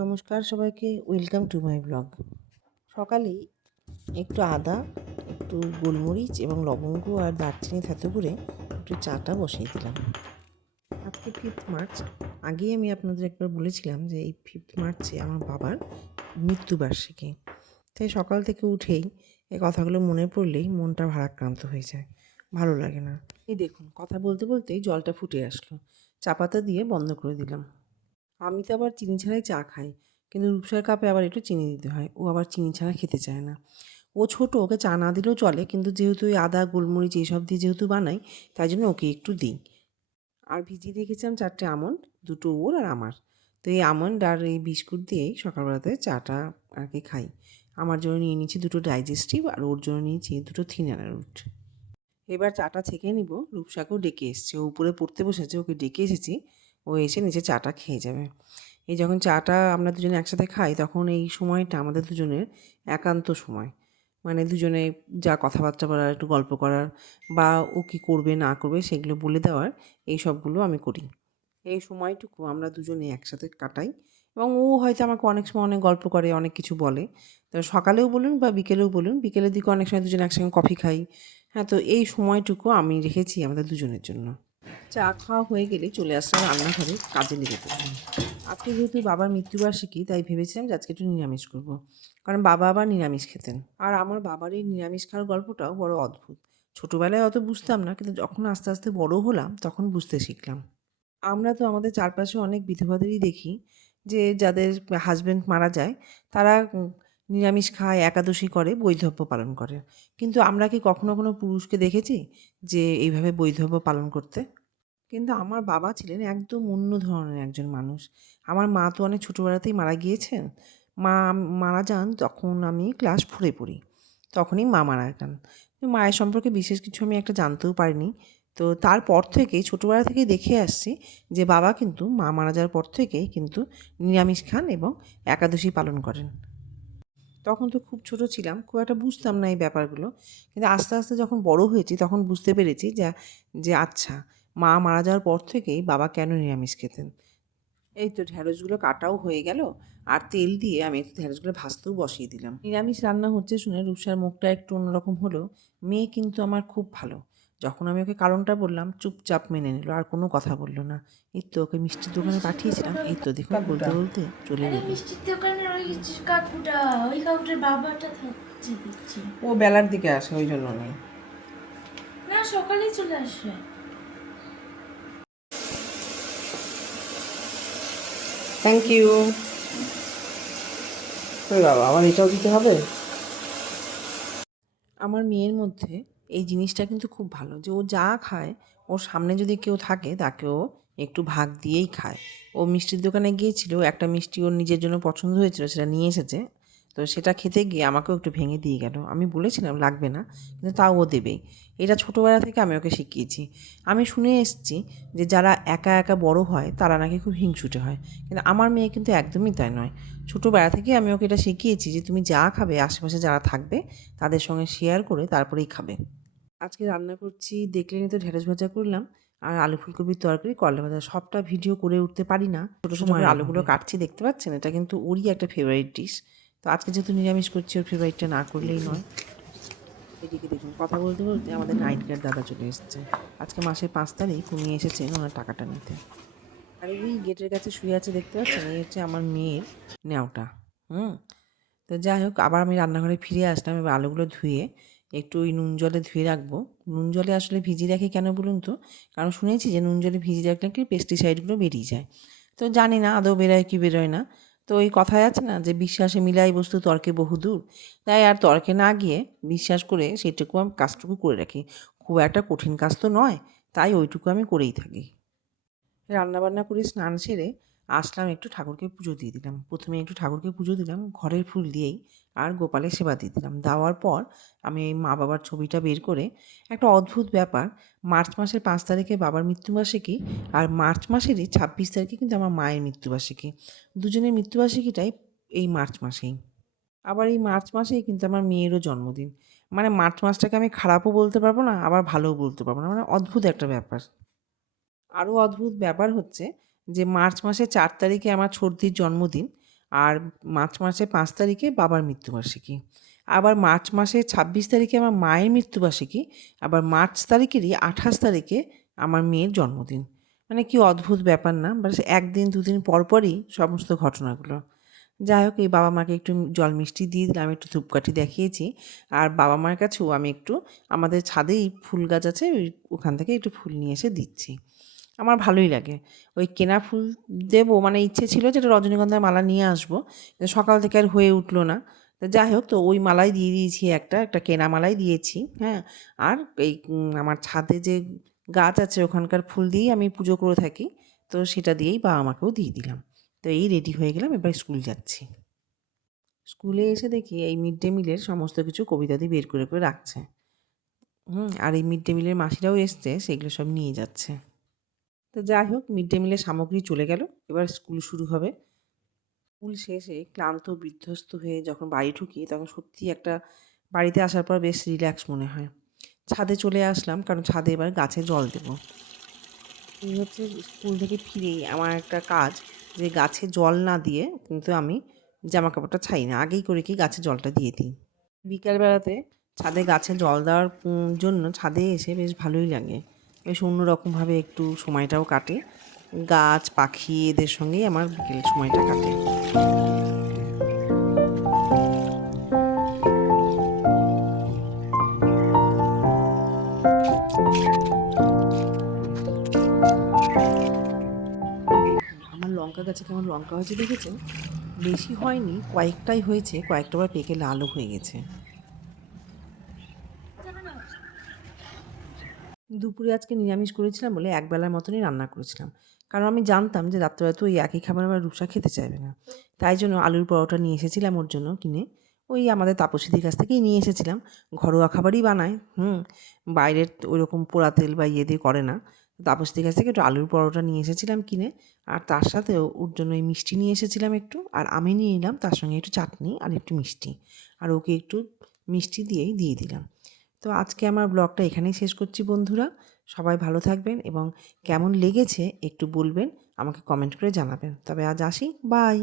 নমস্কার সবাইকে, welcome to my blog. সকালেই একটু আদা, একটু গোলমরিচ এবং লবঙ্গ আর দারচিনি থেতো করে একটু চাটা বসিয়ে দিলাম। আজকে 5th মার্চ। আগেই আমি আপনাদের একবার বলেছিলাম যে এই 5th মার্চে আমার বাবার মৃত্যুবার্ষিকী। তাই সকাল থেকে উঠেই এই কথাগুলো মনে পড়লেই মনটা ভারাক্রান্ত হয়ে যায়, ভালো লাগে না। এই দেখুন, কথা বলতে বলতেই জলটা ফুটে আসলো, চা পাতা দিয়ে বন্ধ করে দিলাম। আমি তো আবার চিনি ছাড়াই চা খাই, কিন্তু রূপসার কাপে আবার একটু চিনি দিতে হয়। ও আবার চিনি ছাড়া খেতে চায় না। ও ছোটো, ওকে চা না দিলেও চলে, কিন্তু যেহেতু এই আদা গোলমরিচ এইসব দিয়ে যেহেতু বানাই, তাই জন্য ওকে একটু দিই। আর ভিজিয়ে রেখেছিলাম 4টে আমন্ড, 2টো ওর আর আমার। তো এই আমন্ড আর এই বিস্কুট দিয়েই সকালবেলাতে চাটা আর কি খাই। আমার জন্য নিয়ে নিয়েছি 2টো ডাইজেস্টিভ, আর ওর জন্য নিয়েছি 2টো থিন অ্যারারুট। এবার চাটা ছেঁকে নিব। রূপসাকেও ডেকে এসেছি, ও উপরে পড়তে বসেছে, ওকে ডেকে এসেছি। ও এসে নিচে চাটা খেয়ে যাবে। এই যখন চাটা আমরা দুজনে একসাথে খাই, তখন এই সময়টা আমাদের দুজনের একান্ত সময়। মানে দুজনে যা কথাবার্তা বলার, একটু গল্প করার, বা ও কী করবে না করবে সেগুলো বলে দেওয়ার, এই সবগুলো আমি করি। এই সময়টুকু আমরা দুজনে একসাথে কাটাই। এবং ও হয়তো আমাকে অনেক সময় অনেক গল্প করে, অনেক কিছু বলে। তো সকালেও বলুন বা বিকেলেও বলুন, বিকেলের দিকে অনেক সময় দুজনে একসঙ্গে কফি খাই। হ্যাঁ, তো এই সময়টুকু আমি রেখেছি আমাদের দুজনের জন্য। চা খাওয়া হয়ে গেলে চলে আসলাম রান্নাঘরে, কাজে লেগে পড়লাম। আজকে যেহেতু বাবার মৃত্যুবার্ষিকী, তাই ভেবেছিলাম যে আজকে একটু নিরামিষ করব, কারণ বাবা আবার নিরামিষ খেতেন। আর আমার বাবার এই নিরামিষ খাওয়ার গল্পটাও বড় অদ্ভুত। ছোটোবেলায় অত বুঝতাম না, কিন্তু যখন আস্তে আস্তে বড় হলাম তখন বুঝতে শিখলাম। আমরা তো আমাদের চারপাশে অনেক বিধবাদেরই দেখি, যে যাদের হাজব্যান্ড মারা যায়, তারা নিরামিষ খায়, একাদশী করে, বৈধব্য পালন করে। কিন্তু আমরা কি কখনো কোনো পুরুষকে দেখেছি যে এইভাবে বৈধব্য পালন করতে? কিন্তু আমার বাবা ছিলেন একদম অন্য ধরনের একজন মানুষ। আমার মা তো অনেক ছোটোবেলাতেই মারা গিয়েছেন। মা মারা যান তখন আমি ক্লাস 4-এ পড়ি। তখনই মা মারা যান। তো মায়ের সম্পর্কে বিশেষ কিছু আমি একটা জানতেও পারিনি। তো তারপর থেকেই, ছোটোবেলা থেকেই দেখে আসছি যে বাবা কিন্তু মা মারা যাওয়ার পর থেকেই কিন্তু নিরামিষ খান এবং একাদশী পালন করেন। তখন তো খুব ছোট ছিলাম, খুব একটা বুঝতাম না এই ব্যাপারগুলো। কিন্তু আস্তে আস্তে যখন বড় হয়েছি তখন বুঝতে পেরেছি যে আচ্ছা, মা মারা যাওয়ার পর থেকেই বাবা কেন নিরামিষ খেতেন। এই তো ঢ্যাঁড়সগুলো কাটাও হয়ে গেল, আর তেল দিয়ে আমি একটু ঢ্যাঁড়সগুলো ভাজতেও বসিয়ে দিলাম। নিরামিষ রান্না হচ্ছে শুনে রূপসার মুখটা একটু অন্যরকম হলো। মেয়ে কিন্তু আমার খুব ভালো। যখন আমি ওকে কারণটা বললাম, চুপচাপ মেনে নিল, আর কোনো কথা বলল না। এই তো ওকে মিষ্টির দোকানে মিষ্টির পাঠিয়েছিলাম, দোকান এই তো দেখুন কাকুটা, বলতে বলতে চলে আরে গেল। মিষ্টির দোকানের ওই কাকুটা, ওই কাকুটার বাবাটা থাকছে দেখছি। ও বেলার দিকে আসে, ওই জন্য নয়। না, সকালেই চলে আসে। Thank you. ওরে বাবা, আমার এটাও দিতে হবে? আমার মেয়ের মধ্যে এই জিনিসটা কিন্তু খুব ভালো, যে ও যা খায়, ওর সামনে যদি কেউ থাকে তাকেও একটু ভাগ দিয়েই খায়। ও মিষ্টির দোকানে গিয়েছিল, একটা মিষ্টি ওর নিজের জন্য পছন্দ হয়েছিল, সেটা নিয়ে এসেছে। তো সেটা খেতে গিয়ে আমাকেও একটু ভেঙে দিয়ে গেল। আমি বলেছিলাম লাগবে না, কিন্তু তাও ও দেবেই। এটা ছোটোবেলা থেকে আমি ওকে শিখিয়েছি। আমি শুনে এসেছি যে যারা একা একা বড় হয় তারা নাকি খুব হিংসুটে হয়, কিন্তু আমার মেয়ে কিন্তু একদমই তাই নয়। ছোটোবেলা থেকে আমি ওকে এটা শিখিয়েছি যে তুমি যা খাবে, আশেপাশে যারা থাকবে তাদের সঙ্গে শেয়ার করে তারপরেই খাবে। আজকে রান্না করছি দেখলেনই তো, ঢেঁড়স ভাজা করলাম, আর আলু ফুলকপির তরকারি, করলা ভাজা। সবটা ভিডিও করে উঠতে পারি না, ছোটো ছোটো করে আলুগুলো কাটছি, দেখতে পাচ্ছেন? এটা কিন্তু ওরই একটা ফেভারিট ডিশ। তো আজকে যেহেতু নিরামিষ করছি, ওর ফেভারিটটা না করলেই নয়। এদিকে দেখুন, কথা বলতে বলতে আমাদের নাইট গার্ড দাদা চলে এসেছে। আজকে মাসের 5 তারিখ উনি এসেছেন ওনার টাকাটা নিতে। আর ওই গেটের কাছে শুয়ে আছে, দেখতে পাচ্ছেন? এই হচ্ছে আমার মেয়ের ন্যাওটা। হুম। তো যাই হোক, আবার আমি রান্নাঘরে ফিরে আসলাম। এবার আলুগুলো ধুয়ে একটু ওই নুন জলে ধুয়ে রাখবো। নুন জলে আসলে ভিজিয়ে রাখি কেন বলুন তো? কারণ শুনেছি যে নুন জলে ভিজিয়ে রাখলে কি পেস্টিসাইডগুলো বেরিয়ে যায়। তো জানি না আদৌ বেরোয় কি বেরোয় না। তো ওই কথায় আছে না যে বিশ্বাসে মিলাই বস্তু তর্কে বহুদূর। তাই আর তর্কে না গিয়ে বিশ্বাস করে সেটুকু আমি কাজটুকু করে রাখি। খুব একটা কঠিন কাজ তো নয়, তাই ওইটুকু আমি করেই থাকি। রান্নাবান্না করে স্নান সেরে আসলাম, একটু ঠাকুরকে পুজো দিয়ে দিলাম। প্রথমে একটু ঠাকুরকে পুজো দিলাম ঘরের ফুল দিয়েই, আর গোপালের সেবা দিয়ে দিলাম। দেওয়ার পর আমি এই মা বাবার ছবিটা বের করে, একটা অদ্ভুত ব্যাপার, মার্চ মাসের 5 তারিখে বাবার মৃত্যুবার্ষিকী, আর মার্চ মাসেরই 26 তারিখে কিন্তু আমার মায়ের মৃত্যুবার্ষিকী। দুজনের মৃত্যুবার্ষিকীটাই এই মার্চ মাসেই। আবার এই মার্চ মাসেই কিন্তু আমার মেয়েরও জন্মদিন। মানে মার্চ মাসটাকে আমি খারাপও বলতে পারবো না, আবার ভালোও বলতে পারবো না, মানে অদ্ভুত একটা ব্যাপার। আরও অদ্ভুত ব্যাপার হচ্ছে যে মার্চ মাসের 4 তারিখে আমার ছোটদির জন্মদিন, আর মার্চ মাসে 5 তারিখে বাবার মৃত্যুবার্ষিকী, আবার মার্চ মাসে 26 তারিখে আমার মায়ের মৃত্যুবার্ষিকী, আবার মার্চ তারিখেরই 28 তারিখে আমার মেয়ের জন্মদিন। মানে কি অদ্ভুত ব্যাপার না, বাস একদিন দুদিন পরপরই সমস্ত ঘটনাগুলো। যাই হোক, এই বাবা মাকে একটু জল মিষ্টি দিয়ে দিলাম, একটু ধূপকাঠি দেখিয়েছি। আর বাবা মার কাছেও আমি একটু আমাদের ছাদেই ফুল গাছ আছে, ওখান থেকে একটু ফুল নিয়ে এসে দিচ্ছি। আমার ভালোই লাগে। ওই কেনা ফুল দেবো, মানে ইচ্ছে ছিল যে একটা রজনীগন্ধার মালা নিয়ে আসবো, কিন্তু সকাল থেকে আর হয়ে উঠলো না। তো যাই হোক, তো ওই মালাই দিয়ে দিয়েছি, একটা কেনা মালাই দিয়েছি। হ্যাঁ, আর এই আমার ছাদে যে গাছ আছে ওখানকার ফুল দিয়েই আমি পুজো করে থাকি, তো সেটা দিয়েই বাবা মাকেও দিয়ে দিলাম। তো এই রেডি হয়ে গেলাম, এবার স্কুল যাচ্ছি। স্কুলে এসে দেখি এই মিড ডে মিলের সমস্ত কিছু কবিতাদি বের করে করে রাখছে। আর এই মিড ডে মিলের মাসিরাও এসছে, সেগুলো সব নিয়ে যাচ্ছে। তো যাই হোক, মিড ডে মিলের সামগ্রী চলে গেল, এবার স্কুল শুরু হবে। স্কুল শেষে ক্লান্ত বিধ্বস্ত হয়ে যখন বাড়ি ঢুকি, তখন সত্যি একটা বাড়িতে আসার পর বেশ রিল্যাক্স মনে হয়। ছাদে চলে আসলাম, কারণ ছাদে এবার গাছে জল দেব। এই হচ্ছে স্কুল থেকে ফিরেই আমার একটা কাজ, যে গাছে জল না দিয়ে কিন্তু আমি জামা কাপড়টা ছাই না, আগেই করে কি গাছে জলটা দিয়ে দিই। বিকালবেলাতে ছাদে গাছে জল দেওয়ার জন্য ছাদে এসে বেশ ভালোই লাগে, বেশ অন্যরকমভাবে একটু সময়টাও কাটে। গাছ পাখি এদের সঙ্গেই আমার বিকেল সময়টা কাটে। আমার লঙ্কা গাছে কেমন লঙ্কা হয়েছে দেখেছেন? বেশি হয়নি, কয়েকটাই হয়েছে, কয়েকটা আবার পেকে লালও হয়ে গেছে। দুপুরে আজকে নিরামিষ করেছিলাম বলে একবেলার মতনই রান্না করেছিলাম, কারণ আমি জানতাম যে রাত্রেবেলা তো ওই একই খাবার আমার রূপসা খেতে চাইবে না। তাই জন্য আলুর পরোটা নিয়ে এসেছিলাম ওর জন্য কিনে, ওই আমাদের তাপসীদির কাছ থেকেই নিয়ে এসেছিলাম। ঘরোয়া খাবারই বানায়, বাইরের ওই রকম পোড়া তেল বা ইয়ে দিয়ে করে না। তাপসীদির কাছ থেকে একটু আলুর পরোটা নিয়ে এসেছিলাম কিনে, আর তার সাথেও ওর জন্য এই মিষ্টি নিয়ে এসেছিলাম একটু, আর আমি নিয়ে নিলাম তার সঙ্গে একটু চাটনি আর একটু মিষ্টি, আর ওকে একটু মিষ্টি দিয়েই দিয়ে দিলাম। তো আজকে আমার ব্লগটা এখানেই শেষ করছি বন্ধুরা। সবাই ভালো থাকবেন এবং কেমন লেগেছে একটু বলবেন, আমাকে কমেন্ট করে জানাবেন। তবে আজ আসি, বাই।